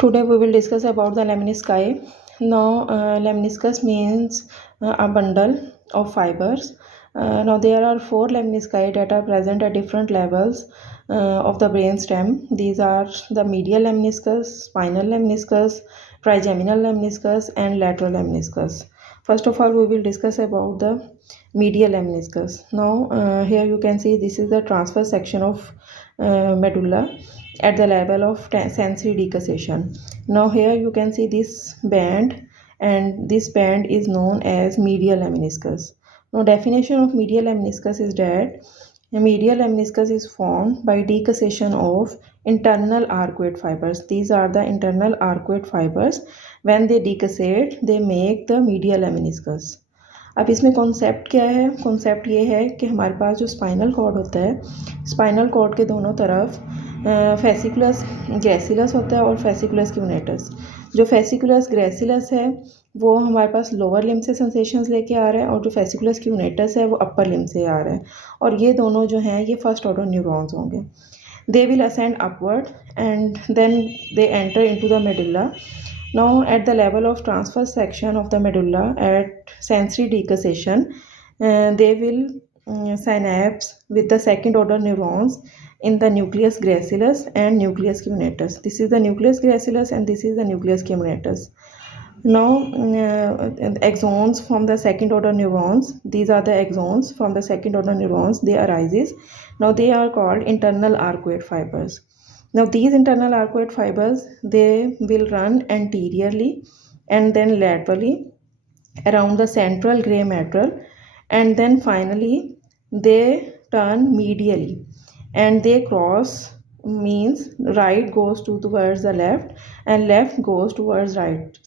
Today we will discuss about the lemnisci. Now, lemniscus means a bundle of fibers. Now, there are four lemnisci that are present at different levels of the brain stem. These are the medial lemniscus, spinal lemniscus, trigeminal lemniscus, and lateral lemniscus. First of all, we will discuss about the medial lemniscus. Now, here you can see this is the transverse section of medulla at the level of sensory decussation. Now here you can see this band, and this band is known as medial lemniscus. Now definition of medial lemniscus is that a medial lemniscus is formed by decussation of internal arcuate fibers. These are the internal arcuate fibers. When they decussate, they make the medial lemniscus. अब इसमें concept क्या है? Concept ये है कि हमारे पास जो spinal cord होता है, स्पाइनल कॉर्ड के दोनों तरफ फेसिकुलस ग्रेसिलस होता है और फेसिकुलस क्यूनेटस. जो फेसिकुलस ग्रेसिलस है वो हमारे पास लोअर लिम्ब से सेंसेशंस लेके आ रहा है, और जो फेसिकुलस क्यूनेटस है वो अपर लिम्ब से आ रहा है, और ये दोनों जो हैं ये फर्स्ट ऑर्डर न्यूरॉन्स होंगे. They will ascend upward and then they enter into the medulla. Now at the level of transverse section of the medulla at sensory decussation, they will synapse with the second order neurons in the nucleus gracilis and nucleus cuneatus. This is the nucleus gracilis and this is the nucleus cuneatus. Now axons from the second order neurons, these are the axons from the second order neurons, they arises. Now they are called internal arcuate fibers. Now these internal arcuate fibers, they will run anteriorly and then laterally around the central gray matter, and then finally they turn medially and they cross, means right goes towards the left and left goes towards right.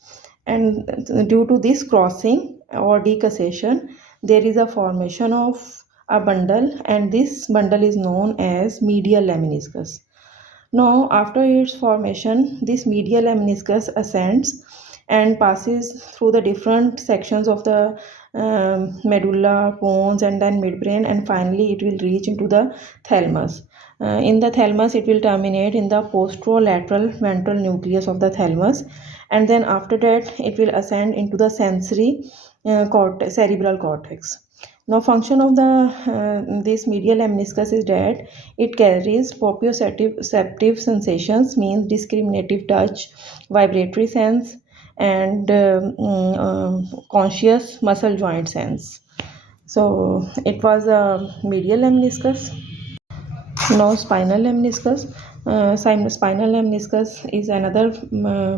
And due to this crossing or decussation, there is a formation of a bundle, and this bundle is known as medial lemniscus. Now after its formation, this medial lemniscus ascends and passes through the different sections of the medulla, pons, and then midbrain, and finally it will reach into the thalamus. In the thalamus, it will terminate in the posterolateral ventral nucleus of the thalamus, and then after that it will ascend into the sensory cerebral cortex. Now function of the this medial lemniscus is that it carries proprioceptive sensations, means discriminative touch, vibratory sense, and conscious muscle joint sense. So it was a medial lemniscus. Now spinal lemniscus. Spinal lemniscus is another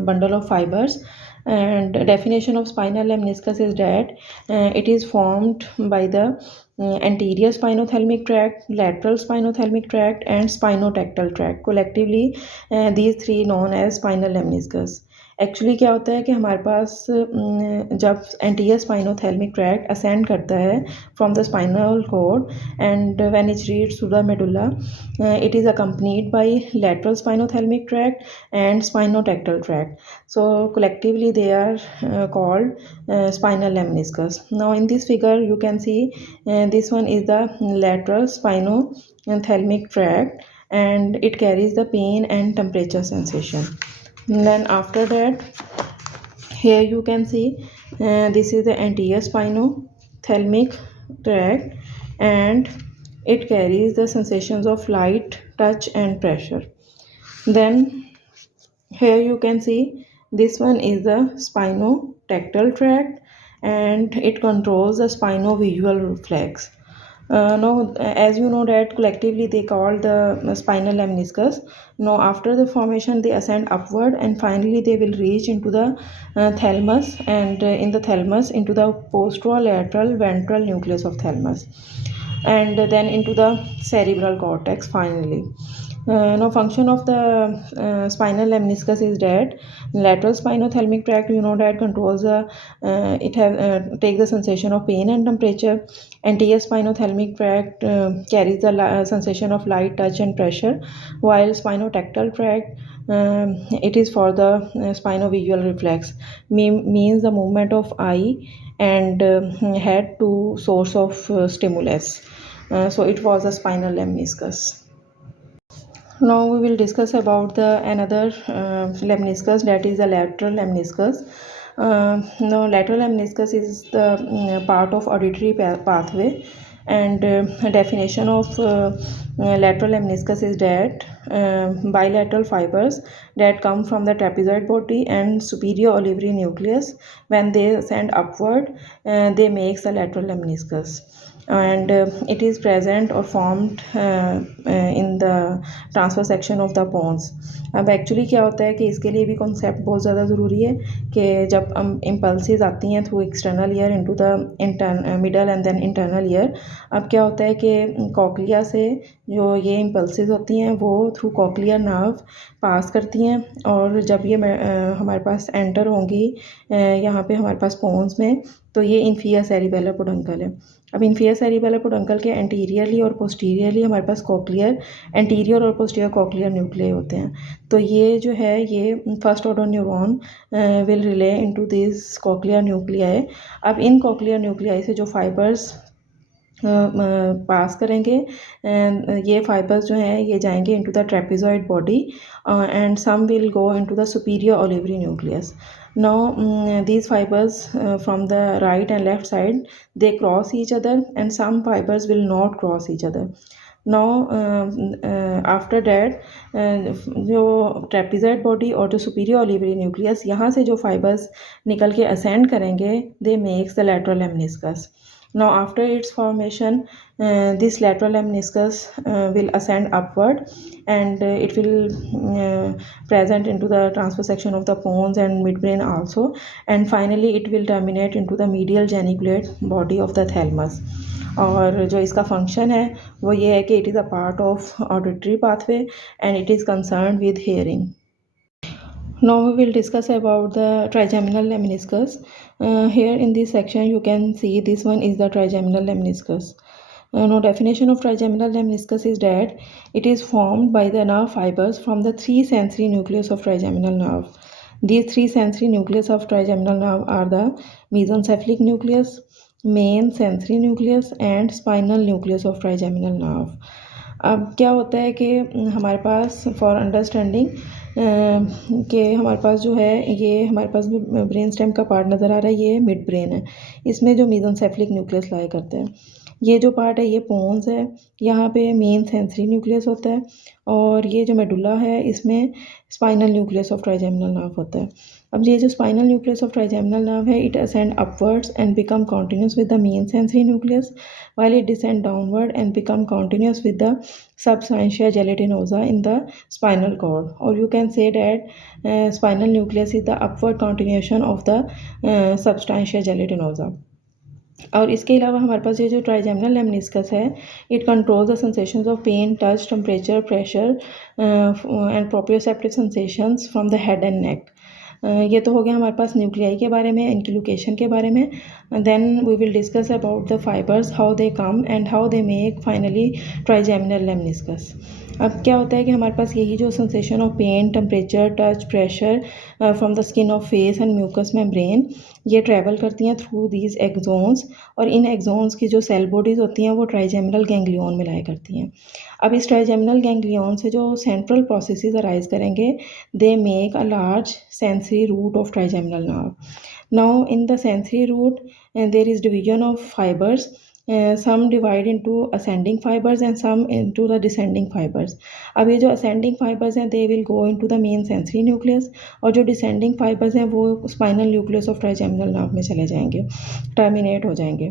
bundle of fibers, and definition of spinal lemniscus is that it is formed by the anterior spinothalamic tract, lateral spinothalamic tract, and spinotactal tract. Collectively these three known as spinal lemniscus. Actually क्या होता है कि हमारे पास जब anterior spinothalamic tract ascend करता है from the spinal cord and when it reads to the medulla, it is accompanied by lateral spinothalamic tract and spinotactal tract. So collectively they are called spinal lemniscus. Now in this figure you can see this one is the lateral spinothalamic tract, and it carries the pain and temperature sensation. Then after that, here you can see this is the anterior spinothalamic tract, and it carries the sensations of light, touch, and pressure. Then here you can see this one is the spinotactile tract, and it controls the spino-visual reflex. Now as you know that collectively they call the spinal lemniscus. Now after the formation they ascend upward, and finally they will reach into the thalamus, and in the thalamus into the posterolateral ventral nucleus of thalamus, and then into the cerebral cortex finally. Now function of the spinal lemniscus is that lateral spinothalamic tract, you know that controls the it have take the sensation of pain and temperature. Anterior spinothalamic tract carries the sensation of light, touch, and pressure, while spinotactal tract it is for the spino-visual reflex, means the movement of eye and head to source of stimulus. So it was a spinal lemniscus. Now we will discuss about the another lemniscus, that is the lateral lemniscus. Now lateral lemniscus is the part of auditory pathway, and definition of lateral lemniscus is that bilateral fibers that come from the trapezoid body and superior olivary nucleus, when they ascend upward, they makes the lateral lemniscus, and it is present or formed in the transfer section of the pons. अब actually क्या होता है कि इसके लिए भी concept बहुत ज़्यादा ज़रूरी है कि जब इम्पल्सिस आती हैं through external ear into the middle and then internal ear, अब क्या होता है कि कॉकलिया से जो ये इम्पल्सिस होती हैं वो थ्रू कॉकलियर नर्व पास करती हैं, और जब ये हमारे पास एंटर होंगी यहाँ पे हमारे पास पोन्स में, तो ये इन्फीरियर सेरिबेलर पोडंकल है। अब इन्फीरियर सेरिबेलर पोडंकल के एंटीरियरली और पोस्टीरियरली हमारे पास कॉकलियर, एंटीरियर और पोस्टीरियर कॉकलियर न्यूक्लियाई होते हैं। तो ये जो है ये first order neuron will relay into this cochlear nuclei. अब इन कॉकलियर न्यूक्लियाई से जो फाइबर्स पास करेंगे, ये फाइबर्स जो हैं ये जाएंगे into the trapezoid body, and some will go into the superior olivary nucleus. Now these fibers from the right and left side, they cross each other, and some fibers will not cross each other. Now after that जो trapezoid body और जो superior olivary nucleus, यहाँ से जो fibres निकल के ascend करेंगे, दे makes the lateral lemniscus. Now after its formation, this lateral lemniscus will ascend upward, and it will present into the transverse section of the pons and midbrain also, and finally it will terminate into the medial geniculate body of the thalamus. और जो इसका function है वो ये है कि it is a part of auditory pathway and it is concern with hearing. Now we will discuss about the trigeminal lemniscus. Here in this section you can see this one is the trigeminal lemniscus. Now definition of trigeminal lemniscus is that it is formed by the nerve fibers from the three sensory nucleus of trigeminal nerve. These three sensory nucleus of trigeminal nerve are the mesencephalic nucleus, main sensory nucleus and spinal nucleus of trigeminal nerve. अब क्या होता है कि हमारे पास for understanding कि हमारे पास जो है ये हमारे पास ब्रेन स्टेम का पार्ट नज़र आ रहा है, ये मिड ब्रेन है, इसमें जो मेसेंसेफलिक न्यूक्लियस लाया करते हैं। ये जो पार्ट है ये पोन्स है, यहाँ पे मेन सेंसरी न्यूक्लियस होता है, और ये जो मेडुला है इसमें spinal nucleus of trigeminal nerve होता है। अब ये जो spinal nucleus of trigeminal nerve है, it ascend upwards and become continuous with the main sensory nucleus, while it descend downward and become continuous with the substantia gelatinosa in the spinal cord, or you can say that spinal nucleus is the upward continuation of the substantia gelatinosa. और इसके अलावा हमारे पास ये जो trigeminal lemniscus है, it control the sensations of pain, touch, temperature, pressure and proprioceptive sensations from the head and neck. ये तो हो गया हमारे पास न्यूक्लियाई के बारे में, इनकी लोकेशन के बारे में। Then we will discuss about the fibres, how they come and how they make finally trigeminal lemniscus. अब क्या होता है कि हमारे पास यही जो sensation of pain, temperature, touch, pressure from the skin of face and mucous membrane, ये ट्रैवल करती हैं थ्रू दीज एक्सोन्स, और इन एक्सोन्स की जो सेल बॉडीज़ होती हैं वो ट्राइजेमिनल गैंग्लियन में लाया करती हैं। अब इस ट्राइजेमिनल गैंग्लियन से जो सेंट्रल प्रोसेसेस अराइज करेंगे, they make a large sensory root of trigeminal nerve. Now in the sensory root there is division of fibers, some divide into ascending fibers and some into the descending fibers. अब ये जो ascending fibers हैं, they will go into the main sensory nucleus, और जो descending fibers हैं वो spinal nucleus of trigeminal nerve में चले जाएंगे, terminate हो जाएंगे।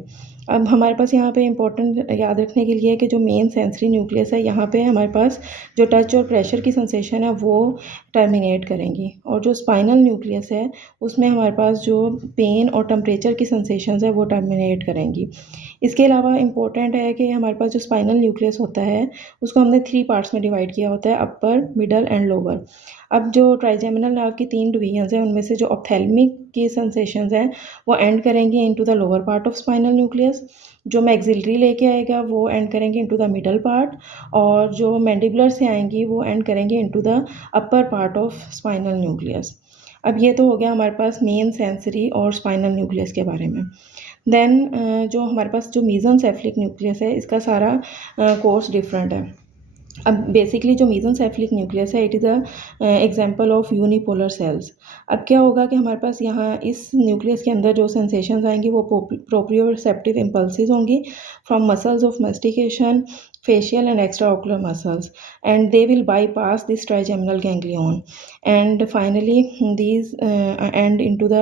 अब हमारे पास यहाँ पे इम्पोर्टेंट याद रखने के लिए कि जो मेन सेंसरी न्यूक्लियस है, यहाँ पे हमारे पास जो टच और प्रेशर की सेंसेशन है वो टर्मिनेट करेंगी, और जो स्पाइनल न्यूक्लियस है उसमें हमारे पास जो पेन और टेम्परेचर की सेंसेशंस है वो टर्मिनेट करेंगी। इसके अलावा इम्पोर्टेंट है कि हमारे पास जो स्पाइनल न्यूक्लियस होता है उसको हमने 3 पार्ट्स में डिवाइड किया होता है, अपर, मिडल एंड लोअर। अब जो ट्राइजेमिनल नर्व की 3 डिवीजन्स हैं, उनमें से जो ऑप्थेल्मिक की सेंसेशंस हैं वो एंड करेंगे into the lower part of spinal nucleus, जो मैक्सिलरी लेके आएगा वो एंड करेंगे इनटू द मिडल पार्ट, और जो मैंडिबुलर से आएंगी वो एंड करेंगे into the upper part of spinal nucleus. अब ये तो हो गया हमारे पास मेन सेंसरी और स्पाइनल न्यूक्लियस के बारे में। देन जो हमारे पास जो मेसेंसेफलिक न्यूक्लियस है, इसका सारा कोर्स डिफरेंट है। अब बेसिकली जो मेसेनसेफलिक न्यूक्लियस है, it is a example of unipolar cells. अब क्या होगा कि हमारे पास यहाँ इस न्यूक्लियस के अंदर जो सेंसेशंस आएंगी वो प्रोप्रियोसेप्टिव इम्पल्सेस होंगी from muscles of mastication, facial and extraocular muscles, and they will bypass this trigeminal ganglion, and finally these end into the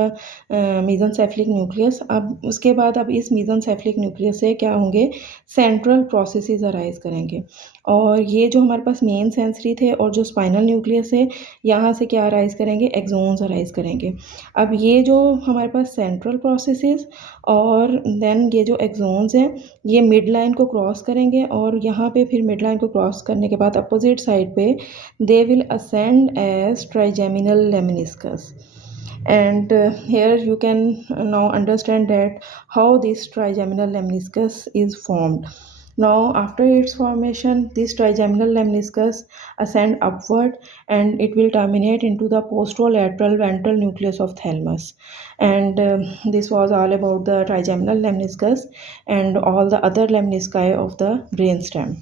mesencephalic nucleus। अब उसके बाद अब इस mesencephalic nucleus से क्या होंगे, सेंट्रल प्रोसेसेस अराइज करेंगे, और ये जो हमारे पास मेन सेंसरी थे और जो स्पाइनल न्यूक्लियस है, यहाँ से क्या अराइज करेंगे, एक्सोन्स अराइज करेंगे। अब ये जो हमारे पास सेंट्रल प्रोसेसेस और देन ये जो एक्सोन्स हैं, ये मिड लाइन को क्रॉस करेंगे, और यहाँ पे फिर मिड लाइन को क्रॉस करने के बाद अपोजिट साइड पे they will ascend as trigeminal lemniscus. And here you can now understand that how this trigeminal lemniscus is formed. Now after its formation, this trigeminal lemniscus ascend upward, and it will terminate into the posterolateral ventral nucleus of thalamus. And this was all about the trigeminal lemniscus and all the other lemnisci of the brainstem.